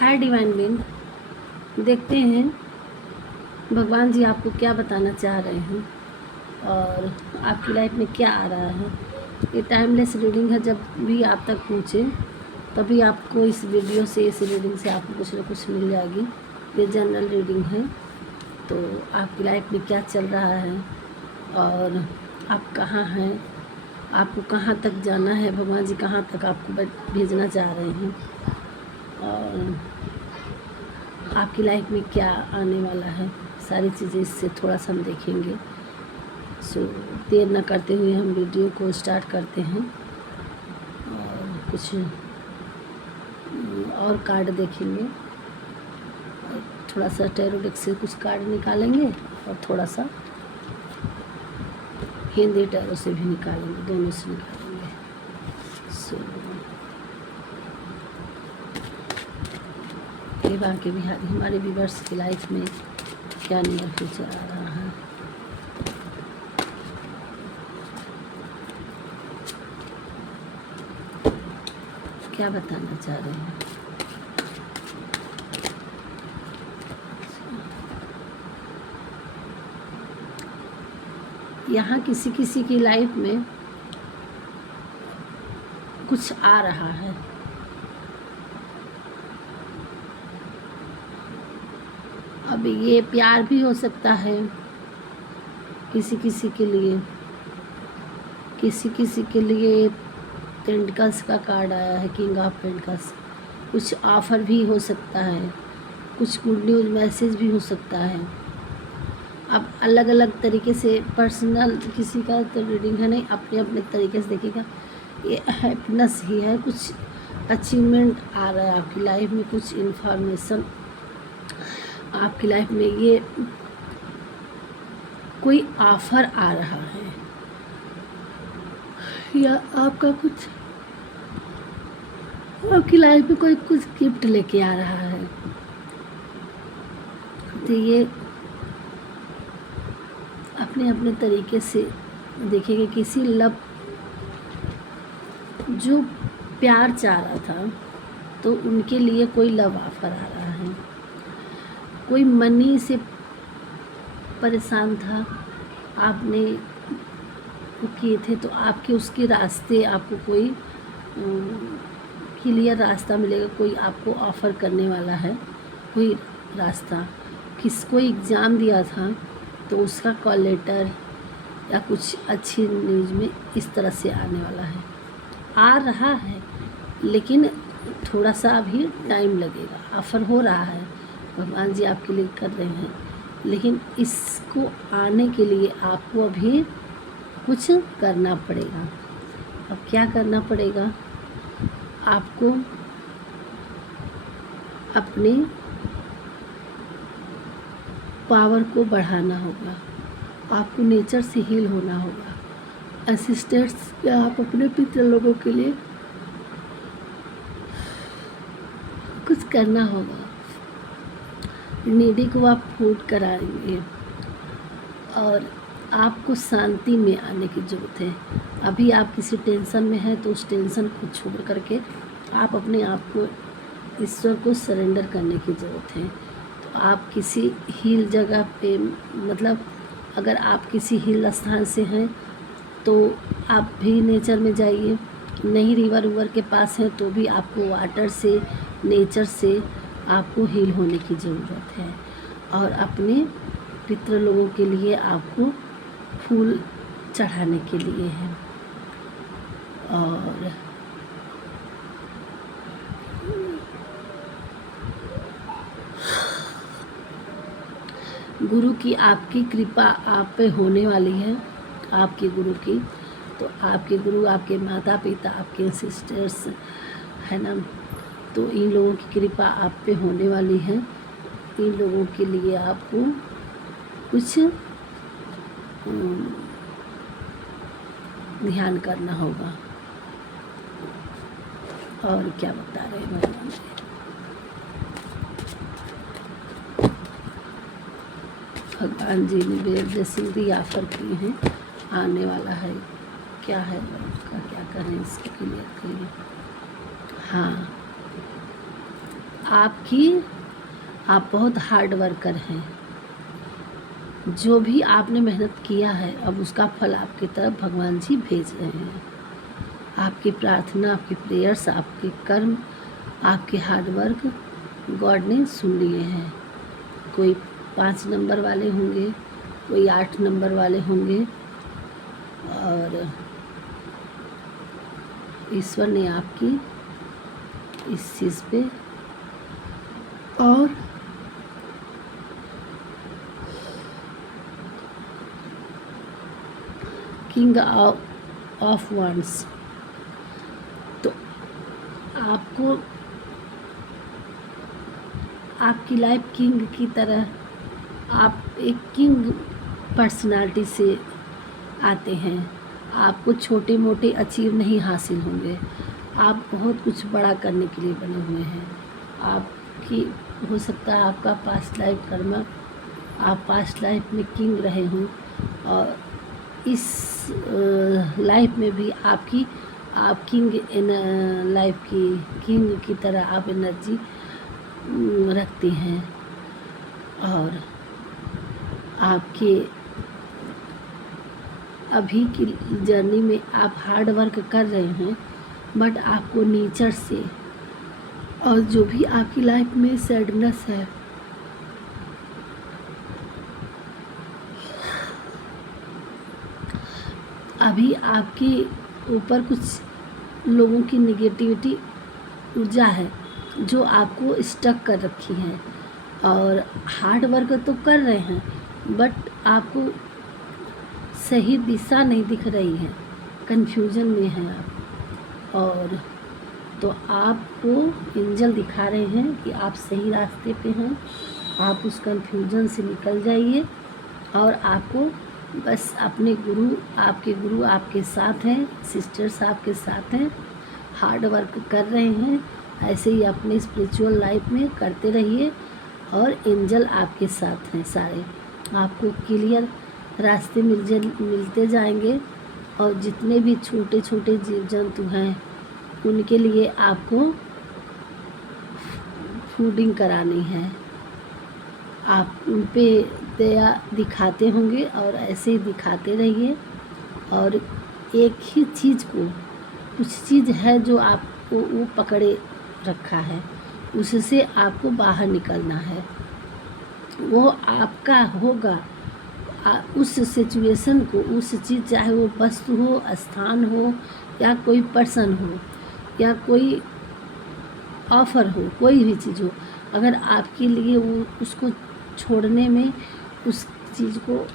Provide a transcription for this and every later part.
Hi divine been, देखते हैं भगवान जी आपको क्या बताना चाह रहे हैं और आपकी लाइफ में क्या आ रहा है। ये टाइमलेस रीडिंग है, जब भी आप तक पहुँचे तभी आपको इस वीडियो से, इस रीडिंग से आपको कुछ ना कुछ मिल जाएगी। ये जनरल रीडिंग है, तो आपकी लाइफ में क्या चल रहा है और आप कहाँ हैं, आपको कहाँ तक जाना है, भगवान जी कहाँ तक आपको भेजना चाह रहे हैं और आपकी लाइफ में क्या आने वाला है, सारी चीज़ें इससे थोड़ा सा हम देखेंगे। सो देर न करते हुए हम वीडियो को स्टार्ट करते हैं और कुछ और कार्ड देखेंगे और थोड़ा सा टैरो डेक से कुछ कार्ड निकालेंगे और थोड़ा सा हिंदी टैरो से भी निकालेंगे, दोनों से निकालेंगे। सो ये बाकी भी हमारे व्यूअर्स की लाइफ में क्या नियर फ्यूचर आ रहा है। क्या बताना चाह रहे हैं। यहाँ किसी किसी की लाइफ में कुछ आ रहा है। अब ये प्यार भी हो सकता है किसी किसी के लिए, किसी किसी के लिए पेंटिकल्स का कार्ड आया है, किंग ऑफ पेंटिकल्स। कुछ ऑफ़र भी हो सकता है, कुछ गुड न्यूज़ मैसेज भी हो सकता है। अब अलग अलग तरीके से पर्सनल किसी का तो रीडिंग है नहीं, अपने अपने तरीके से देखिएगा। ये हैप्पीनेस ही है, कुछ अचीवमेंट आ रहा है आपकी लाइफ में, कुछ इन्फॉर्मेशन आपकी लाइफ में, ये कोई ऑफ़र आ रहा है या आपका कुछ आपकी लाइफ में कोई कुछ गिफ्ट लेके आ रहा है। तो ये अपने अपने तरीके से देखिए कि किसी लव जो प्यार चाह रहा था तो उनके लिए कोई लव ऑफर आ रहा है। कोई मनी से परेशान था, आपने किए थे तो आपके उसके रास्ते, आपको कोई क्लियर रास्ता मिलेगा। कोई आपको ऑफ़र करने वाला है कोई रास्ता। किसको एग्ज़ाम दिया था तो उसका कॉल लेटर या कुछ अच्छी न्यूज़ में इस तरह से आने वाला है, आ रहा है, लेकिन थोड़ा सा अभी टाइम लगेगा। ऑफ़र हो रहा है, भगवान जी आपके लिए कर रहे हैं, लेकिन इसको आने के लिए आपको अभी कुछ करना पड़ेगा। अब क्या करना पड़ेगा, आपको अपने पावर को बढ़ाना होगा, आपको नेचर से हील होना होगा। असिस्टेंट्स या आप अपने पितर लोगों के लिए कुछ करना होगा। नीडी को आप फूड कराएंगे और आपको शांति में आने की ज़रूरत है। अभी आप किसी टेंशन में हैं तो उस टेंशन को छोड़ करके आप अपने आप को ईश्वर को सरेंडर करने की ज़रूरत है। तो आप किसी हील जगह पे, मतलब अगर आप किसी हील स्थान से हैं तो आप भी नेचर में जाइए। नहीं रिवर उवर के पास हैं तो भी आपको वाटर से, नेचर से आपको हील होने की ज़रूरत है। और अपने पितृ लोगों के लिए आपको फूल चढ़ाने के लिए है। और गुरु की आपकी कृपा आप पे होने वाली है, आपके गुरु की। तो आपके गुरु, आपके माता पिता, आपके सिस्टर्स है ना, तो इन लोगों की कृपा आप पे होने वाली है। इन लोगों के लिए आपको कुछ ध्यान करना होगा। और क्या बता रहे हैं भगवान जी। भगवान जी ने बेर ब्लेसिंग भी ऑफर किए हैं, आने वाला है। क्या है उसका, क्या करें इसको क्लियर करिए। हाँ, आप बहुत हार्ड वर्कर हैं। जो भी आपने मेहनत किया है अब उसका फल आपकी तरफ भगवान जी भेज रहे हैं। आपकी प्रार्थना, आपकी प्रेयर्स, आपके कर्म, आपके हार्ड वर्क गॉड ने सुन लिए हैं। कोई 5 नंबर वाले होंगे, कोई 8 नंबर वाले होंगे, और ईश्वर ने आपकी इस चीज़ पे और किंग ऑफ वंस, तो आपको आपकी लाइफ किंग की तरह, आप एक किंग पर्सनालिटी से आते हैं। आपको छोटे मोटे अचीव नहीं हासिल होंगे। आप बहुत कुछ बड़ा करने के लिए बने हुए हैं। आपकी हो सकता है आपका पास्ट लाइफ कर्म, आप पास्ट लाइफ में किंग रहे हों, और इस लाइफ में भी आप किंग लाइफ की किंग की तरह आप एनर्जी रखते हैं। और आपके अभी की जर्नी में आप हार्ड वर्क कर रहे हैं, बट आपको नेचर से और जो भी आपकी लाइफ में सैडनेस है, अभी आपके ऊपर कुछ लोगों की निगेटिविटी ऊर्जा है जो आपको स्टक कर रखी है, और हार्ड वर्क तो कर रहे हैं बट आपको सही दिशा नहीं दिख रही है, कन्फ्यूजन में हैं आप। और तो आपको एंजल दिखा रहे हैं कि आप सही रास्ते पे हैं। आप उस कन्फ्यूजन से निकल जाइए, और आपको बस अपने आपके गुरु आपके साथ हैं, सिस्टर्स आपके साथ हैं, हार्ड वर्क कर रहे हैं। ऐसे ही अपने स्पिरिचुअल लाइफ में करते रहिए, और एंजल आपके साथ हैं सारे। आपको क्लियर रास्ते मिलते जाएंगे, और जितने भी छोटे छोटे जीव जंतु हैं उनके लिए आपको फूडिंग करानी है। आप उन पे दया दिखाते होंगे, और ऐसे ही दिखाते रहिए। और एक ही चीज़ को, कुछ चीज़ है जो आपको वो पकड़े रखा है, उससे आपको बाहर निकलना है। वो आपका होगा। उस सिचुएशन को, उस चीज़, चाहे वो वस्तु हो, स्थान हो, या कोई पर्सन हो, या कोई ऑफ़र हो, कोई भी चीज़ हो, अगर आपके लिए वो उसको छोड़ने में, उस चीज़ को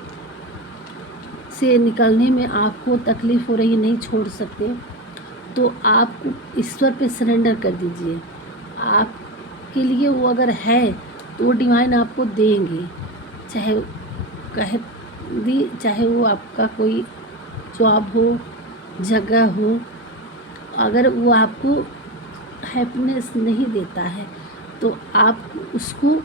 से निकलने में आपको तकलीफ़ हो रही, नहीं छोड़ सकते, तो आप ईश्वर पे सरेंडर कर दीजिए। आपके लिए वो अगर है तो वो डिवाइन आपको देंगे, चाहे वो आपका कोई जॉब हो, जगह हो। अगर वो आपको हैप्पीनेस नहीं देता है तो आप उसको,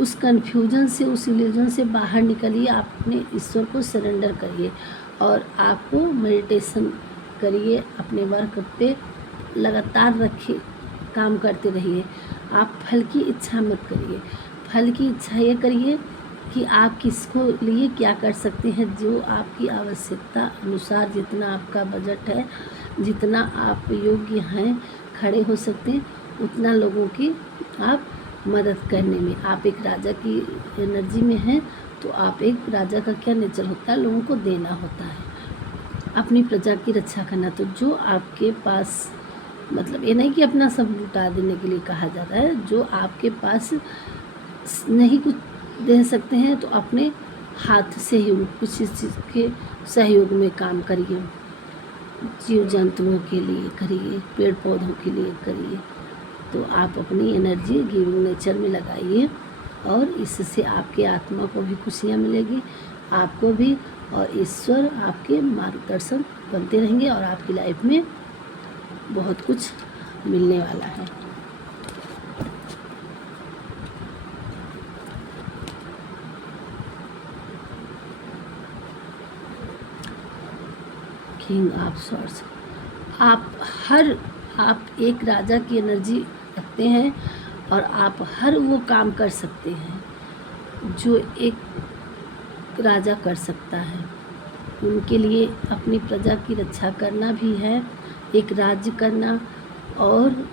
उस कन्फ्यूजन से, उस इल्यूजन से बाहर निकलिए। आप अपने ईश्वर को सरेंडर करिए, और आपको मेडिटेशन करिए, अपने वर्क पे लगातार रखिए, काम करते रहिए। आप फल की इच्छा मत करिए। फल की इच्छा ये करिए कि आप किसको लिए क्या कर सकते हैं, जो आपकी आवश्यकता अनुसार, जितना आपका बजट है, जितना आप योग्य हैं, खड़े हो सकते हैं, उतना लोगों की आप मदद करने में। आप एक राजा की एनर्जी में हैं, तो आप एक राजा का क्या नेचर होता है, लोगों को देना होता है, अपनी प्रजा की रक्षा करना। तो जो आपके पास, मतलब ये नहीं कि अपना सब लुटा देने के लिए कहा जाता है, जो आपके पास नहीं कुछ दे सकते हैं तो अपने हाथ से ही कुछ इस चीज़ के सहयोग में काम करिए। जीव जंतुओं के लिए करिए, पेड़ पौधों के लिए करिए। तो आप अपनी एनर्जी गिविंग नेचर में लगाइए, और इससे आपके आत्मा को भी खुशियाँ मिलेगी, आपको भी, और ईश्वर आपके मार्गदर्शन बनते रहेंगे, और आपकी लाइफ में बहुत कुछ मिलने वाला है। किंग ऑफ सॉर्ड्स, आप एक राजा की एनर्जी रखते हैं, और आप हर वो काम कर सकते हैं जो एक राजा कर सकता है। उनके लिए अपनी प्रजा की रक्षा करना भी है, एक राज्य करना और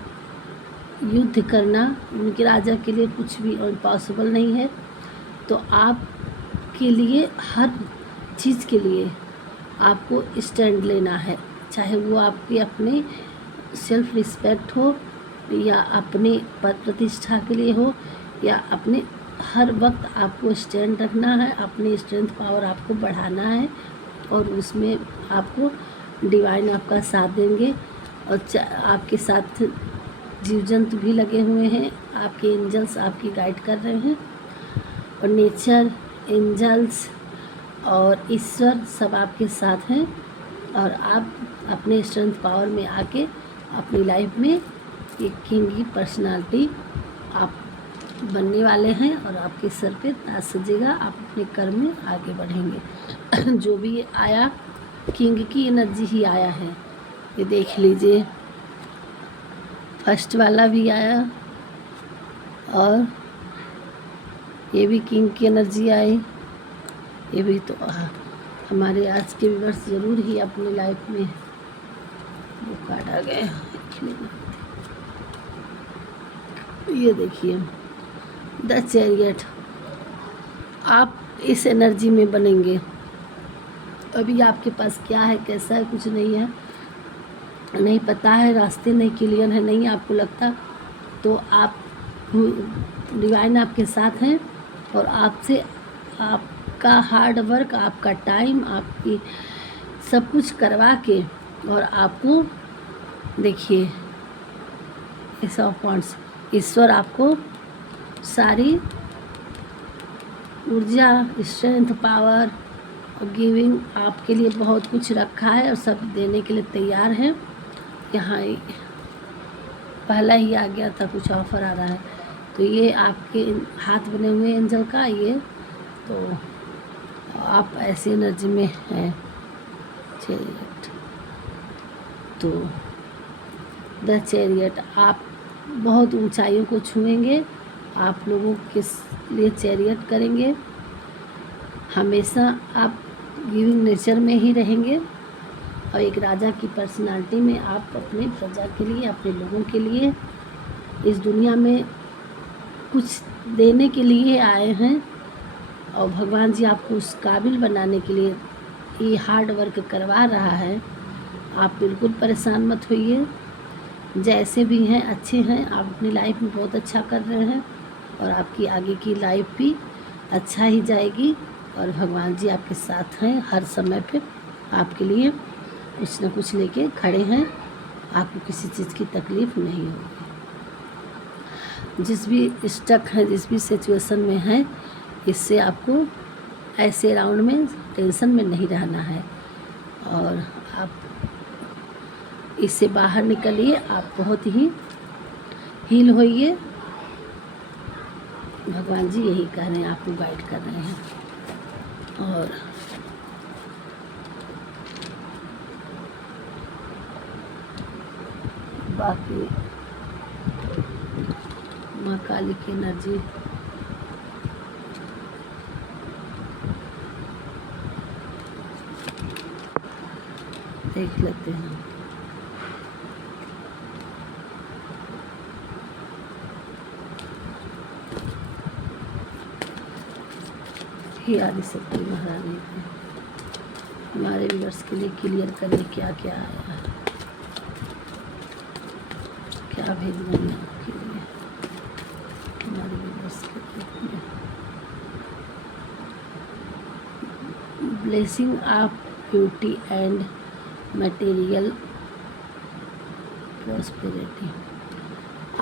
युद्ध करना उनके राजा के लिए कुछ भी इम्पॉसिबल नहीं है। तो आपके लिए हर चीज़ के लिए आपको स्टैंड लेना है, चाहे वो आपके अपने सेल्फ रिस्पेक्ट हो या अपने पद प्रतिष्ठा के लिए हो या अपने, हर वक्त आपको स्टैंड रखना है, अपनी स्ट्रेंथ पावर आपको बढ़ाना है और उसमें आपको डिवाइन आपका साथ देंगे। और आपके साथ जीव जंतु भी लगे हुए हैं, आपके एंजल्स आपकी गाइड कर रहे हैं और नेचर, एंजल्स और ईश्वर सब आपके साथ हैं। और आप अपने स्ट्रेंथ पावर में आके अपनी लाइफ में एक किंग की पर्सनालिटी आप बनने वाले हैं और आपके सर पे ताज सजेगा, आप अपने कर्म में आगे बढ़ेंगे। जो भी आया किंग की एनर्जी ही आया है, ये देख लीजिए। फर्स्ट वाला भी आया और ये भी किंग की एनर्जी आई। ये भी तो हमारे आज के व्यूअर्स ज़रूर ही अपनी लाइफ में वो कार्ड आ गए। ये देखिए द चैरियट, आप इस एनर्जी में बनेंगे। अभी आपके पास क्या है, कैसा है, कुछ नहीं है, नहीं पता है, रास्ते नहीं क्लियर है, नहीं आपको लगता, तो आप डिवाइन आपके साथ हैं और आपसे आपका हार्ड वर्क, आपका टाइम, आपकी सब कुछ करवा के और आपको देखिए इस पॉइंट्स ईश्वर आपको सारी ऊर्जा, स्ट्रेंथ, पावर और गिविंग आपके लिए बहुत कुछ रखा है और सब देने के लिए तैयार है। यहाँ पहला ही आ गया था, कुछ ऑफर आ रहा है, तो ये आपके हाथ बने हुए एंजल का, ये तो आप ऐसी एनर्जी में हैं। चैरियट, तो द चैरियट, आप बहुत ऊंचाइयों को छुएंगे, आप लोगों के लिए चैरियट करेंगे, हमेशा आप गिविंग नेचर में ही रहेंगे और एक राजा की पर्सनालिटी में आप अपने प्रजा के लिए, अपने लोगों के लिए इस दुनिया में कुछ देने के लिए आए हैं और भगवान जी आपको उस काबिल बनाने के लिए ये हार्ड वर्क करवा रहा है। आप बिल्कुल परेशान मत होइए, जैसे भी हैं अच्छे हैं, आप अपनी लाइफ में बहुत अच्छा कर रहे हैं और आपकी आगे की लाइफ भी अच्छा ही जाएगी और भगवान जी आपके साथ हैं, हर समय पे आपके लिए कुछ न कुछ लेके खड़े हैं, आपको किसी चीज़ की तकलीफ़ नहीं होगी। जिस भी स्टक हैं, जिस भी सिचुएशन में हैं, इससे आपको ऐसे राउंड में टेंशन में नहीं रहना है और आप इससे बाहर निकलिए, आप बहुत ही हील होइए। भगवान जी यही कह रहे हैं, आपको गाइड कर रहे हैं। और बाकी माँ काली की एनर्जी देख लेते हैं। हे आदिशक्ति महारानी, हमारे व्यूअर्स के लिए क्लियर करें क्या क्या आया है, क्या भेज रही है आपके लिए हमारे व्यूअर्स के लिए। Blessing of beauty and material prosperity,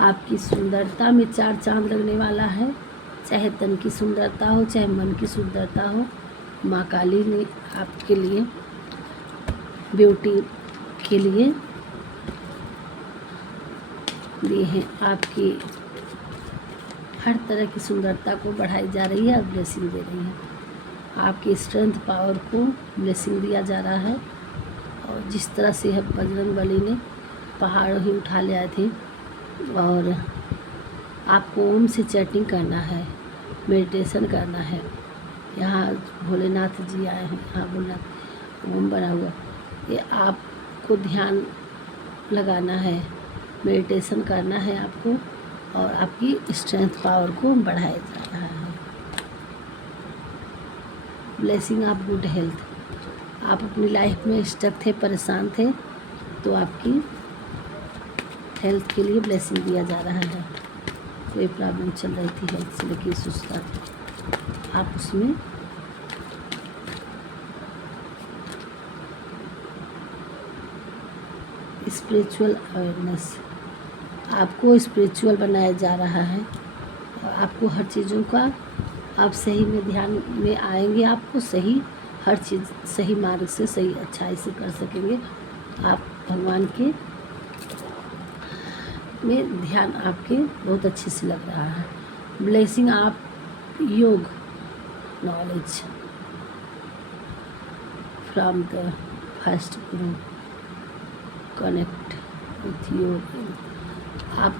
आपकी सुंदरता में चार चांद लगने वाला है, चाहे तन की सुंदरता हो, चाहे मन की सुंदरता हो। माँ काली ने आपके लिए ब्यूटी के लिए दिए हैं, आपकी हर तरह की सुंदरता को बढ़ाई जा रही है और ब्लेसिंग दे रही है। आपकी स्ट्रेंथ पावर को ब्लेसिंग दिया जा रहा है और जिस तरह से बजरंग बली ने पहाड़ ही उठा ले आए थे और आपको ओम से चैटिंग करना है, मेडिटेशन करना है। यहाँ भोलेनाथ जी आए हैं, यहाँ भोलेनाथ ओम बना हुआ, ये आपको ध्यान लगाना है, मेडिटेशन करना है आपको, और आपकी स्ट्रेंथ पावर को बढ़ाया जा रहा है। ब्लेसिंग ऑफ गुड हेल्थ, आप अपनी लाइफ में स्टक थे, परेशान थे, तो आपकी हेल्थ के लिए ब्लेसिंग दिया जा रहा है। कोई प्रॉब्लम चल रही थी हेल्थ से लेकर सुस्त तक, आप उसमें स्पिरिचुअल अवेयरनेस, आपको स्पिरिचुअल बनाया जा रहा है। आपको हर चीज़ों का आप सही में ध्यान में आएंगे, आपको सही हर चीज़ सही मार्ग से सही अच्छाई से कर सकेंगे। आप भगवान के में ध्यान आपके बहुत अच्छे से लग रहा है। ब्लेसिंग आप योग knowledge from the first Guru, connect with योग। आप